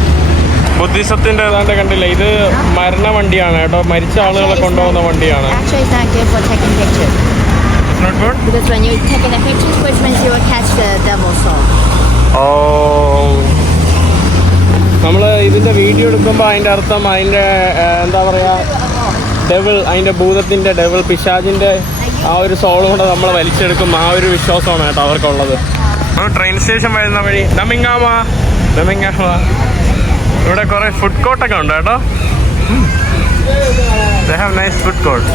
ബുദ്ധിസത്തിൻ്റെ ഏതാണ്ട് കണ്ടില്ല. ഇത് മരണ വണ്ടിയാണ് കേട്ടോ. മരിച്ച ആളുകളെ കൊണ്ടുപോകുന്ന വണ്ടിയാണ്. Not good? Because when you're taking the pictures, which means you will catch the devil soul. നമ്മൾ ഇതിൻ്റെ വീഡിയോ എടുക്കുമ്പോൾ അതിൻ്റെ അർത്ഥം അതിൻ്റെ എന്താ പറയുക, അതിൻ്റെ ഭൂതത്തിൻ്റെ പിശാചിൻ്റെ ആ ഒരു സോളും കൂടെ നമ്മൾ വലിച്ചെടുക്കും. ആ ഒരു വിശ്വാസമാണ് കേട്ടോ അവർക്കുള്ളത്. ട്രെയിൻ സ്റ്റേഷൻ വരുന്ന വഴി നമിങ്ങാമ. ഇവിടെ കുറേ ഫുഡ് കോർട്ടൊക്കെ ഉണ്ട് കേട്ടോ. They have nice food court.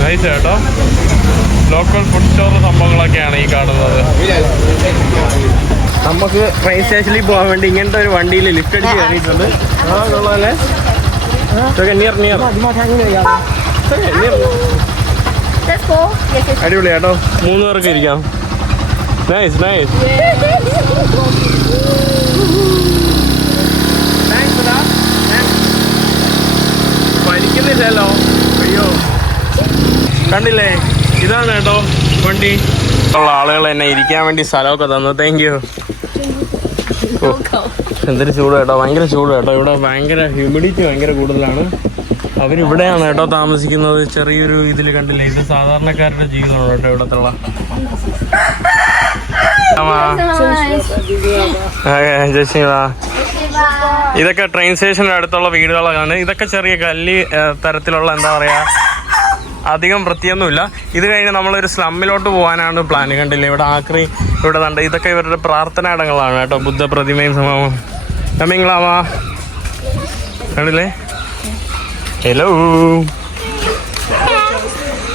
Nice കേട്ടോ. ലോക്കൽ ഫുഡ് സ്റ്റോർ സംഭവങ്ങളൊക്കെയാണ് ഈ കാണുന്നത്. നമുക്ക് ട്രെയിൻ സ്റ്റേഷനിൽ പോകാൻ വേണ്ടി ഇങ്ങനത്തെ ഒരു വണ്ടിയിൽ ലിഫ്റ്റ് അടിച്ച് കയറിയിട്ടുണ്ട്. കൊള്ളാമല്ലേ? അടിപൊളി കേട്ടോ. 3 പേർക്ക് ഇരിക്കാം. നൈസ്. പഠിക്കുന്നില്ലല്ലോ. അയ്യോ, കണ്ടില്ലേ, ഇതാണ് കേട്ടോ വണ്ടി. ഉള്ള ആളുകൾ എന്നെ ഇരിക്കാൻ വേണ്ടി സ്ഥലമൊക്കെ തന്നു. Thank you. എന്തൊരു ചൂട് കേട്ടോ, ഭയങ്കര ചൂട് കേട്ടോ. ഇവിടെ ഭയങ്കര ഹ്യൂമിഡിറ്റി ഭയങ്കര കൂടുതലാണ്. അവരിവിടെയാണ് കേട്ടോ താമസിക്കുന്നത്. ചെറിയൊരു ഇതിൽ കണ്ടില്ലേ, ഇത് സാധാരണക്കാരുടെ ജീവിതമാണ് കേട്ടോ ഇവിടത്തുള്ള. ഇതൊക്കെ ട്രെയിൻ സ്റ്റേഷൻ്റെ അടുത്തുള്ള വീടുകളാണ്. ഇതൊക്കെ ചെറിയ ഗല്ലി തരത്തിലുള്ള, എന്താ പറയുക, അധികം വൃത്തിയൊന്നുമില്ല. ഇത് കഴിഞ്ഞ് നമ്മളൊരു സ്ലമ്മിലോട്ട് പോകാനാണ് പ്ലാൻ. കണ്ടില്ലേ, ഇവിടെ ആക്രി, ഇവിടെ കണ്ട് ഇതൊക്കെ ഇവരുടെ പ്രാർത്ഥനാടങ്ങളാണ് കേട്ടോ. ബുദ്ധ പ്രതിമയും സംഭവം. നമ്മിങ്ങളാവാ കണ്ടില്ലേ? ഹലോ.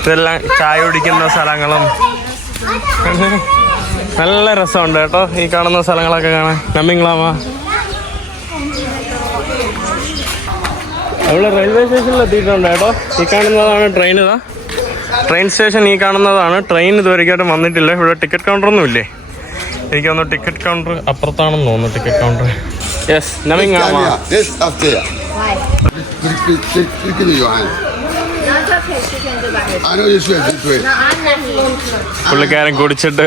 ഇതെല്ലാം ചായ കുടിക്കുന്ന സ്ഥലങ്ങളും നല്ല രസമുണ്ട് കേട്ടോ ഈ കാണുന്ന സ്ഥലങ്ങളൊക്കെ കാണാൻ. നമ്മിങ്ങളാവാ. അവിടെ റെയിൽവേ സ്റ്റേഷനിൽ എത്തിയിട്ടുണ്ട് കേട്ടോ. ഈ കാണുന്നതാണ് ട്രെയിൻ. ട്രെയിൻ സ്റ്റേഷൻ ഈ കാണുന്നതാണ്. ട്രെയിൻ ഇതുവരെയായിട്ടും വന്നിട്ടില്ല. ഇവിടെ ടിക്കറ്റ് കൗണ്ടറൊന്നും ഇല്ലേ? എനിക്ക് തോന്നുന്നു ടിക്കറ്റ് കൗണ്ടർ അപ്പുറത്താണെന്ന് തോന്നുന്നു. Ticket counter. യെസ്, നമിങ് Yes, after. Klik in je hand. It's okay. She can do that. I know this way, this way. No, I'm not here. പുള്ളിക്കാരൻ കുടിച്ചിട്ട്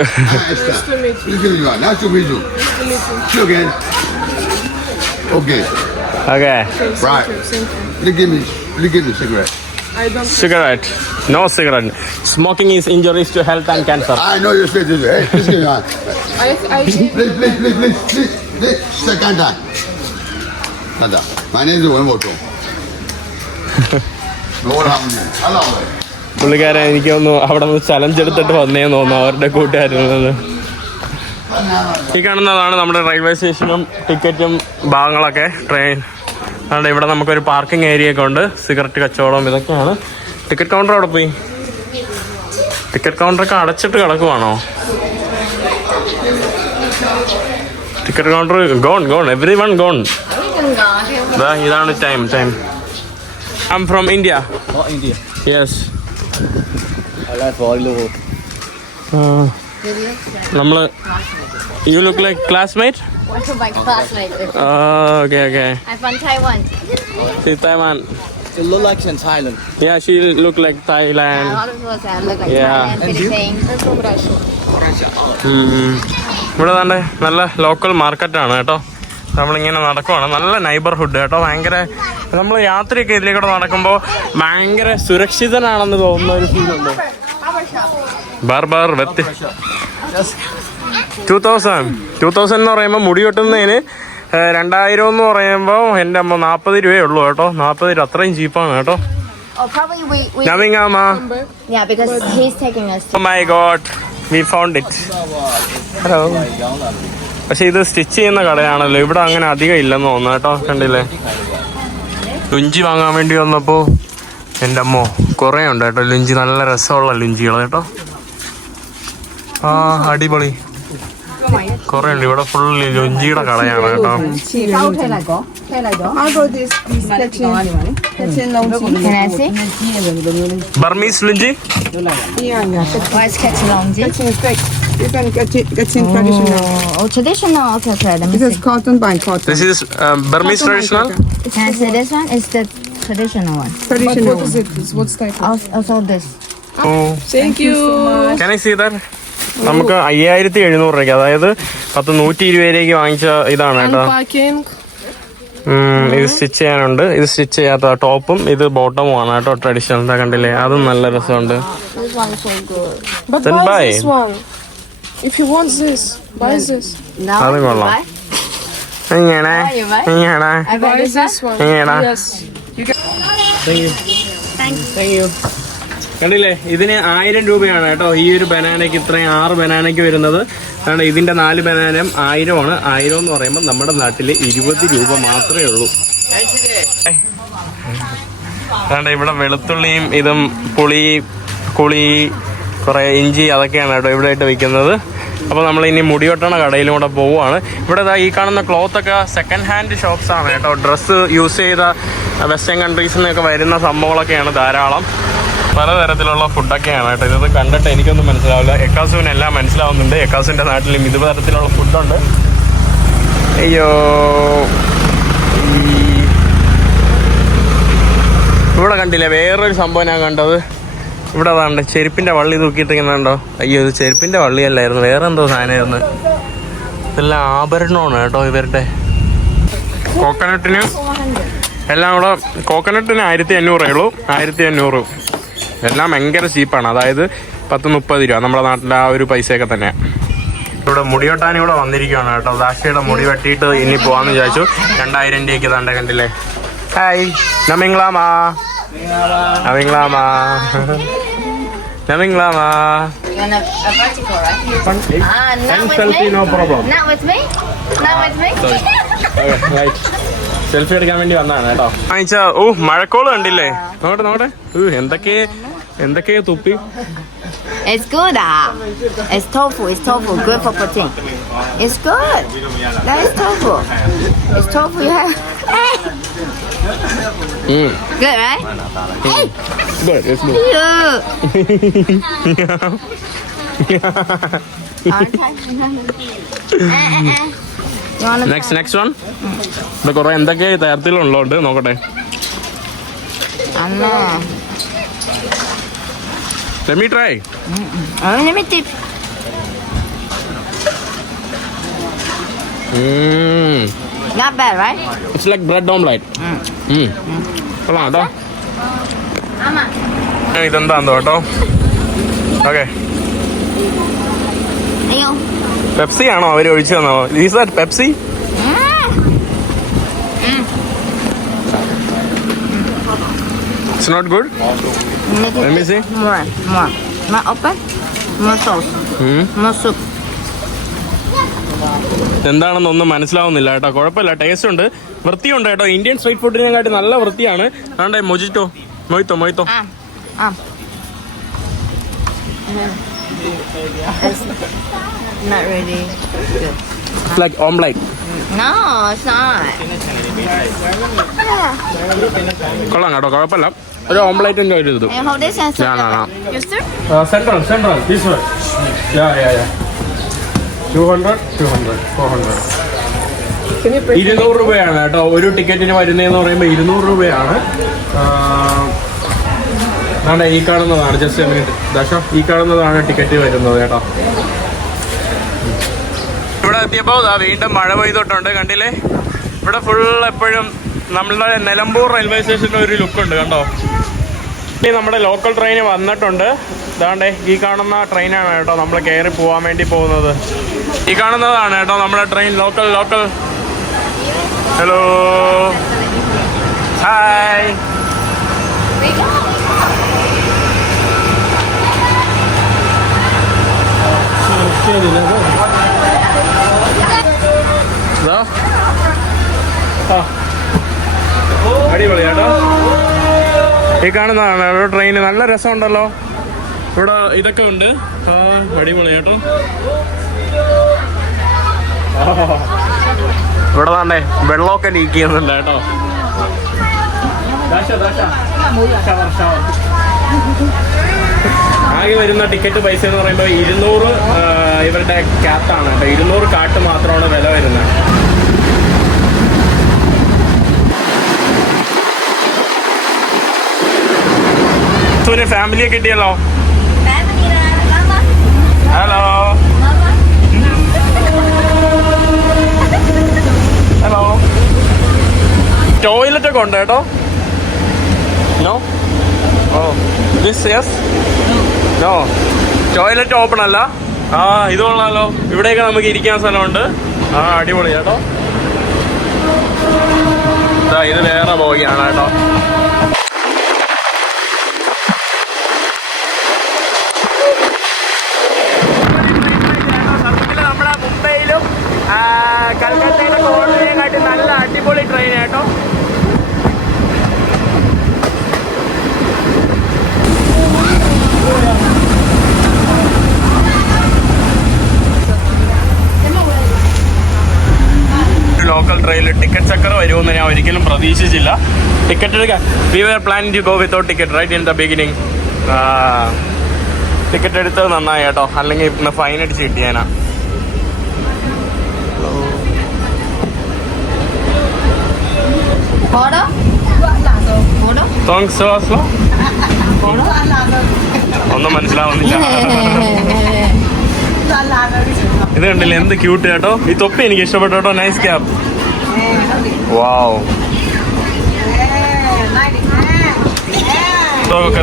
Esther. Please give me one. Nice to meet you. See you again. Okay. Okay Right. Please give me cigarette. Cigarette no cigarette smoking is injuries to health and cancer I know you say this way. Hey, please give me one. Please. Second time. Nada. My name is Wenmoto. No harm. Hello. പുള്ളിക്കാരൻ എനിക്ക് തോന്നുന്നു അവിടെ നിന്ന് ചലഞ്ച് എടുത്തിട്ട് വന്നേന്ന് തോന്നുന്നു അവരുടെ കൂട്ടുകാരുള്ളത്. ഈ കാണുന്നതാണ് നമ്മുടെ റെയിൽവേ സ്റ്റേഷനും ടിക്കറ്റും ഭാഗങ്ങളൊക്കെ. ട്രെയിൻ അതുകൊണ്ട് ഇവിടെ നമുക്കൊരു പാർക്കിംഗ് ഏരിയ ഒക്കെ ഉണ്ട്. സിഗരറ്റ് കച്ചവടം ഇതൊക്കെയാണ്. ടിക്കറ്റ് കൗണ്ടർ അവിടെ പോയി. ടിക്കറ്റ് കൗണ്ടറൊക്കെ അടച്ചിട്ട് കിടക്കുവാണോ? Ticket counter gone every one gone. ഇതാണ് time. I am from India. India. Yes. I like volleyball. നമ്മള് you look like classmate. What's my classmate? Okay I'm from Taiwan. Taiwan. It look like in Thailand. Yeah, she look like Thailand. All of us look like Yeah. Thailand, Philippines. I'm from Russia. ഇവിടെ തന്നെ നല്ല ലോക്കൽ മാർക്കറ്റാണ് കേട്ടോ. നമ്മളിങ്ങനെ നടക്കുവാണ്. നല്ല നൈബർഹുഡ് കേട്ടോ. ഭയങ്കര നമ്മൾ യാത്രയൊക്കെ ഇതിലേക്കൂടെ നടക്കുമ്പോൾ ഭയങ്കര സുരക്ഷിതനാണെന്ന് തോന്നുന്ന ഒരു ഫീലുണ്ട്. ബാർ വെത്തി 2000 എന്ന് പറയുമ്പോൾ മുടി വെട്ടുന്നതിന് 2000 എന്ന് പറയുമ്പോൾ എൻ്റെ അമ്മ 40 രൂപയേ ഉള്ളൂ കേട്ടോ. 40 അത്രയും ചീപ്പാണ് കേട്ടോ. Oh, probably we നവിങ്ങാമ. yeah, because he's taking us to Oh my god, we found it. Hello. പക്ഷെ ഇത് സ്റ്റിച്ച് ചെയ്യുന്ന കടയാണല്ലോ. ഇവിടെ അങ്ങനെ അധികം ഇല്ലെന്ന് തോന്നുന്നു കേട്ടോ. കണ്ടില്ലേ? ലുഞ്ചി വാങ്ങാൻ വേണ്ടി വന്നപ്പോൾ എൻ്റെ അമ്മോ കുറേ ഉണ്ട് കേട്ടോ ലുഞ്ചി. നല്ല രസമുള്ള ലുഞ്ചികൾ കേട്ടോ. ആ അടിപൊളി കുറേ ഉണ്ട് ഇവിടെ. ഫുൾ ലുഞ്ചിയുടെ കടയാണ് കേട്ടോ. Can I see? Burmese lungi. Why is Ketchalongji? You can get in traditional. Oh, traditional. Okay, let me This is see. cotton by cotton. This is Burmese traditional. Can I see this one? It's the traditional one. Traditional. What is it? What's type? Also this. Oh, Thank you. can I see that? നമുക്ക് 5700 രൂപയ്ക്ക്, അതായത് 120 രൂപയിലേക്ക് വാങ്ങിച്ച ഇതാണ് കേട്ടോ. Unpacking. ഇത് സ്റ്റിച്ച് ചെയ്യാനുണ്ട്. ഇത് സ്റ്റിച്ച് ചെയ്യാത്ത ടോപ്പും ഇത് ബോട്ടമും ആണ് കേട്ടോ. ട്രഡീഷണൽ കണ്ടില്ലേ? അതും നല്ല രസമുണ്ട്. This one is so good. But Then buy buy. this one. If you want this, buy this. No. അത് കൊള്ളാം. Why? ഇങ്ങനെ you buy? ഇങ്ങനെ I buy Buy this this one. one. Yeah. Yes. Thank you. കണ്ടില്ലേ? ഇതിന് 1000 രൂപയാണ് കേട്ടോ. ഈ ഒരു ബനാനയ്ക്ക് ഇത്രയും 6 ബനാനയ്ക്ക് വരുന്നത്. കാരണം ഇതിന്റെ 4 ബനാനയും 1000 ആണ്. 1000 എന്ന് പറയുമ്പോൾ നമ്മുടെ നാട്ടിൽ 20 രൂപ മാത്രമേ ഉള്ളൂ. അതുകൊണ്ട് ഇവിടെ വെളുത്തുള്ളിയും ഇതും കുളി കുറേ ഇഞ്ചി അതൊക്കെയാണ് കേട്ടോ ഇവിടെ ആയിട്ട് വിൽക്കുന്നത്. അപ്പോൾ നമ്മൾ ഇനി മുടിവെട്ടണ കടയിലും കൂടെ പോവുകയാണ്. ഇവിടെ ഈ കാണുന്ന ക്ലോത്തൊക്കെ സെക്കൻഡ് ഹാൻഡ് ഷോപ്സ് ആണ് കേട്ടോ. ഡ്രസ്സ് യൂസ് ചെയ്ത വെസ്റ്റേൺ കൺട്രീസിൽ നിന്നൊക്കെ വരുന്ന സംഭവങ്ങളൊക്കെയാണ് ധാരാളം. പലതരത്തിലുള്ള ഫുഡൊക്കെയാണ് കേട്ടോ. ഇത് കണ്ടിട്ട് എനിക്കൊന്നും മനസ്സിലാവില്ല. എക്കാസുവിന് എല്ലാം മനസ്സിലാവുന്നുണ്ട്. എക്കാസുവിൻ്റെ നാട്ടിലും ഇത് തരത്തിലുള്ള ഫുഡുണ്ട്. അയ്യോ, ഇവിടെ കണ്ടില്ലേ വേറൊരു സംഭവം ഞാൻ കണ്ടത്? ഇവിടെ അതാണ്ട് ചെരുപ്പിൻ്റെ വള്ളി തൂക്കിയിട്ടിരിക്കുന്നുണ്ടോ? അയ്യോ, ഇത് ചെരുപ്പിൻ്റെ വള്ളിയല്ലായിരുന്നു, വേറെ എന്തോ സാധനമായിരുന്നു. ഇതെല്ലാം ആഭരണമാണ് കേട്ടോ ഇവരുടെ. കോക്കനട്ടിന് എല്ലാം കൂടെ കോക്കനട്ടിന് 1500 ഉള്ളൂ. 1500 എല്ലാം ഭയങ്കര ചീപ്പാണ്. അതായത് 10-30 രൂപ നമ്മുടെ നാട്ടിലെ ആ ഒരു പൈസയൊക്കെ തന്നെ. ഇവിടെ മുടി വെട്ടാൻ ഇവിടെ വന്നിരിക്കുകയാണ് കേട്ടോ. ദാക്ഷയുടെ മുടി വെട്ടിയിട്ട് ഇനി പോവാന്ന് വിചാരിച്ചു. 2000 രൂപയ്ക്ക് താണ്ട കണ്ടില്ലേ. Hi നമിങ്ലാമാ. You want a vertical, right? Not with selfie, me. no problem. Not with me. Not with me. Selfie എടുക്കാൻ വേണ്ടി വന്നതാണ് കേട്ടോ. വാങ്ങിച്ചാ മഴക്കോള് കണ്ടില്ലേ? നോട്ടെ എന്തൊക്കെയോ തുപ്പി. It's good. It's tofu. Good for protein. It's good. That is tofu. It's tofu. You have. Good, right? Hey. Good, it's good. You wanna next one. ഇത് കുറെ എന്തൊക്കെ തരത്തിലുള്ളതുണ്ട് നോക്കട്ടെ. Let me try. Let me tip. Not bad, right? It's like bread omelette. കൊള്ളാം കേട്ടോ. ഇതെന്താന്തോ കേട്ടോ. ഓക്കെ, അയ്യോ, പെപ്സി ആണോ അവർ ഒഴിച്ചു തന്നോ? Is that Pepsi? It's not good. Let me see. More. More open. More sauce. More soup. എന്താണെന്നൊന്നും മനസ്സിലാവുന്നില്ല കേട്ടോ. കുഴപ്പമില്ല, ടേസ്റ്റ് ഉണ്ട്, വൃത്തിയുണ്ട് കേട്ടോ. ഇന്ത്യൻ സ്ട്രീറ്റ് ഫുഡിനെക്കാട്ടി നല്ല വൃത്തിയാണ്. ആണ്ടേ മൊയ്ത്തോ. Not really good. It's like omelette. No, it's not. കൊള്ളാം കേട്ടോ, കുഴപ്പമില്ല. ഒരു ഓംലേറ്റിന്റെ ഒരു ഇത്. And hold this and Yes, sir. Central. This way. Yeah. 200, 400. 200 രൂപയാണ് കേട്ടോ ഒരു ടിക്കറ്റിന് വരുന്നതെന്ന് പറയുമ്പോൾ. 200 രൂപയാണ്. ഈ കാണുന്നതാണ്, ജസ്റ്റ് ദശ, ഈ കാണുന്നതാണ് ടിക്കറ്റ് വരുന്നത് കേട്ടോ. ഇവിടെ എത്തിയപ്പോൾ വീണ്ടും മഴ പെയ്തിട്ടുണ്ട്, കണ്ടില്ലേ? ഇവിടെ ഫുൾ എപ്പോഴും നമ്മളുടെ നിലമ്പൂർ റെയിൽവേ സ്റ്റേഷൻ്റെ ഒരു ലുക്കുണ്ട് കണ്ടോ. ഇനി നമ്മുടെ ലോക്കൽ ട്രെയിൻ വന്നിട്ടുണ്ട്. ഇതാണ്ടേ ഈ കാണുന്ന ട്രെയിനാണ് കേട്ടോ നമ്മൾ കയറി പോകാൻ വേണ്ടി പോകുന്നത്. ഈ കാണുന്നതാണ് കേട്ടോ നമ്മുടെ ട്രെയിൻ. ലോക്കൽ. Hello, hi. അടിപൊളി കേട്ടോ. ഈ കാണുന്നതാണ് ഇവിടെ ട്രെയിൻ. നല്ല രസമുണ്ടല്ലോ. ഇവിടെ ഇതൊക്കെ ഉണ്ട്. അടിപൊളി കേട്ടോ. ഇവിടെ തന്നെ വെള്ളമൊക്കെ ലീക്ക് ചെയ്യുന്നുണ്ട് കേട്ടോ. ആകെ വരുന്ന ടിക്കറ്റ് പൈസ എന്ന് പറയുമ്പോൾ 200 ഇവരുടെ ക്യാത്താണ് കേട്ടോ. 200 കാട്ട് മാത്രമാണ് വില വരുന്നത്. ഫാമിലിയെ കിട്ടിയല്ലോ. ഹലോ ടോയ്ലറ്റ് ഒക്കെ ഉണ്ട് കേട്ടോ. No, oh this yes, no toilet open അല്ല. ഇത് കൊള്ളാലോ. ഇവിടെയൊക്കെ നമുക്ക് ഇരിക്കാൻ സ്ഥലമുണ്ട്. അടിപൊളി കേട്ടോ. ഇത് വേറെ ബോഗിയാണ് കേട്ടോ. നമ്മുടെ മുംബൈയിലും കൽക്കത്തയിലെ കോഴിയെക്കാട്ടി നല്ല അടിപൊളി ട്രെയിൻ കേട്ടോ. ലോക്കൽ ട്രെയിനിൽ ടിക്കറ്റ് ചക്കർ വരുമെന്ന് ഞാൻ ഒരിക്കലും പ്രതീക്ഷിച്ചില്ല. ടിക്കറ്റ് എടുക്കാൻ we were planning to go without ticket right in the beginning. Ticket എടുത്തത് നന്നായി കേട്ടോ, അല്ലെങ്കിൽ ഇന്ന് ഫൈൻ അടിച്ച് കിട്ടിയാനാ. ഒന്നും മനസ്സിലാവുന്നില്ല. ഇത് കണ്ടില്ലേ എന്ത് ക്യൂട്ട് കേട്ടോ. ഈ തൊപ്പി എനിക്ക് ഇഷ്ടപ്പെട്ടു കേട്ടോ. Nice cap. വാവ്.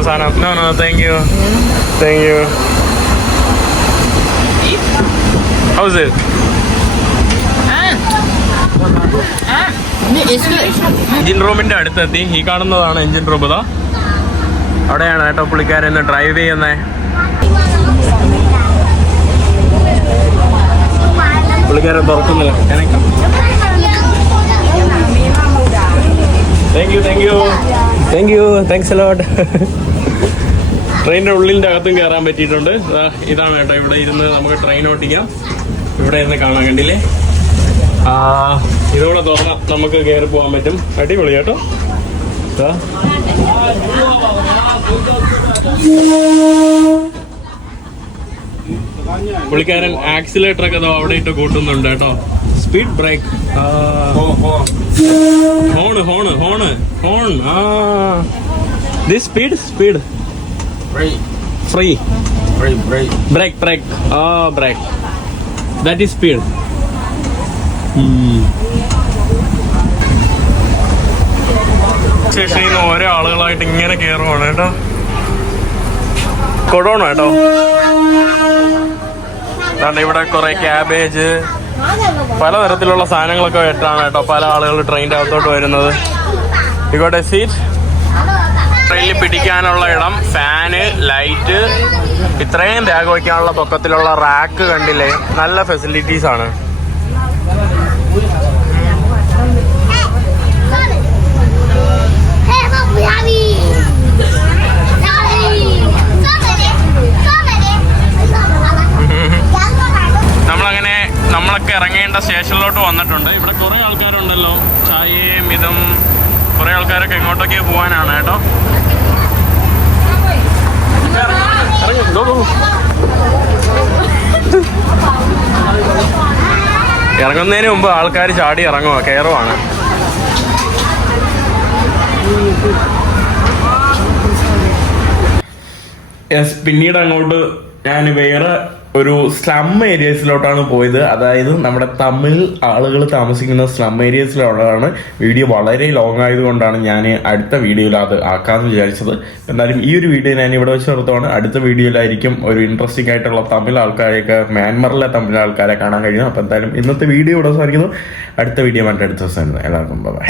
സാധനം. No thank you. How's it? Engine റൂമിന്റെ അടുത്തെത്തി. ഈ കാണുന്നതാണ് എഞ്ചിൻ റൂം. ഇതാ അവിടെയാണ് കേട്ടോ പുള്ളിക്കാരൻ ഡ്രൈവ് ചെയ്യുന്നേ. പുള്ളിക്കാരൻ തുറക്കുന്നില്ല. Thanks a lot. ട്രെയിനിന്റെ ഉള്ളിന്റെ അകത്തും കയറാൻ പറ്റിയിട്ടുണ്ട്. ഇതാണ് കേട്ടോ, ഇവിടെ ഇരുന്ന് നമുക്ക് ട്രെയിൻ ഓട്ടിക്കാം. ഇവിടെ ഇരുന്ന് കാണാൻ കണ്ടില്ലേ. ഇതോടെ തുറന്നാൽ നമുക്ക് കയറി പോകാൻ പറ്റും. അടിപൊളി കേട്ടോ. പുള്ളിക്കാരൻ ആക്സിലേറ്റർ ഒക്കെ അവിടെ ഇട്ട് കൂട്ടുന്നുണ്ട് കേട്ടോ. Speed brake, horn. This speed free. Brake. Oh, brake. That is speed. സ്റ്റേഷനിൽ നിന്ന് ഓരോ ആളുകളായിട്ട് ഇങ്ങനെ കയറുവാണ് കേട്ടോ. കൊടുവണോ കേട്ടോ. അതുകൊണ്ട് ഇവിടെ കുറെ ക്യാബേജ് പലതരത്തിലുള്ള സാധനങ്ങളൊക്കെ ആയിട്ടാണ് കേട്ടോ പല ആളുകൾ ട്രെയിനിൻ്റെ അകത്തോട്ട് വരുന്നത്. ഇവിടെ സീറ്റ്, ട്രെയിനിൽ പിടിക്കാനുള്ള ഇടം, ഫാന്, ലൈറ്റ്, ഇത്രയും ബാഗ് വയ്ക്കാനുള്ള പൊക്കത്തിലുള്ള റാക്ക് കണ്ടില്ലേ, നല്ല ഫെസിലിറ്റീസ് ആണ്. നമ്മളൊക്കെ ഇറങ്ങേണ്ട സ്റ്റേഷനിലോട്ട് വന്നിട്ടുണ്ട്. ഇവിടെ കുറെ ആൾക്കാരുണ്ടല്ലോ, ചായയും ഇതും, കുറെ ആൾക്കാരൊക്കെ എങ്ങോട്ടൊക്കെ പോകാനാണ് കേട്ടോ. ഇറങ്ങുന്നതിന് മുമ്പ് ആൾക്കാർ ചാടി ഇറങ്ങുക, കയറുവാണ്. പിന്നീട് അങ്ങോട്ട് ഞാൻ വേറെ ഒരു സ്ലം ഏരിയസിലോട്ടാണ് പോയത്. അതായത് നമ്മുടെ തമിഴ് ആളുകൾ താമസിക്കുന്ന സ്ലം ഏരിയസിലോട്ടാണ്. വീഡിയോ വളരെ ലോങ് ആയതുകൊണ്ടാണ് ഞാൻ അടുത്ത വീഡിയോയിൽ അത് ആക്കാമെന്ന് വിചാരിച്ചത്. എന്നാലും ഈ ഒരു വീഡിയോ ഞാൻ ഇവിടെ വെച്ച് നിർത്തുവാണ്. അടുത്ത വീഡിയോയിലായിരിക്കും ഒരു ഇൻട്രസ്റ്റിംഗ് ആയിട്ടുള്ള തമിഴ് ആൾക്കാരെയൊക്കെ, മ്യാൻമറിലെ തമിഴ് ആൾക്കാരെ കാണാൻ കഴിയും. അപ്പോൾ എന്തായാലും ഇന്നത്തെ വീഡിയോ ഇവിടെ സാധിക്കുന്നു. അടുത്ത വീഡിയോ മറ്റേ അടുത്ത ദിവസം. എല്ലാവർക്കും ബൈ.